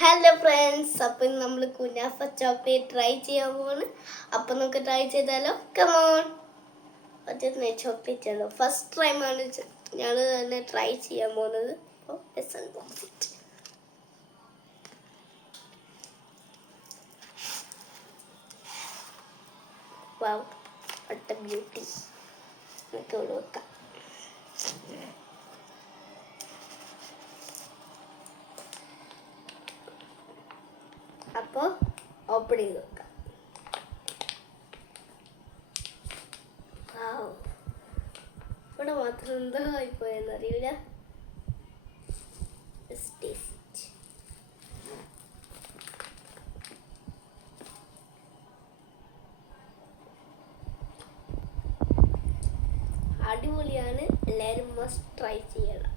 Hello friends, അപ്പം നമ്മൾ kunafa chocolate try ചെയ്യാൻ പോവാണ്. അപ്പം നമുക്ക് ട്രൈ ചെയ്താലോ? കമോൺ. മറ്റേ ചോക്ലേറ്റ് ആണോ ഫസ്റ്റ് ടൈമാണ് ഞങ്ങൾ തന്നെ ട്രൈ ചെയ്യാൻ പോകുന്നത്. അപ്പോൾ let's unbox it. Wow, what A beauty. നമുക്ക് ഇവിടെ വെക്കാം. അപ്പോൾ ഓപ്പൺ ചെയ്ത് നോക്കാം. ഇവിടെ മാത്രം എന്തോ ആയിപ്പോയെന്ന് അറിയില്ല. അടിപൊളിയാണ്, എല്ലാവരും മസ്റ്റ് ട്രൈ ചെയ്യണം.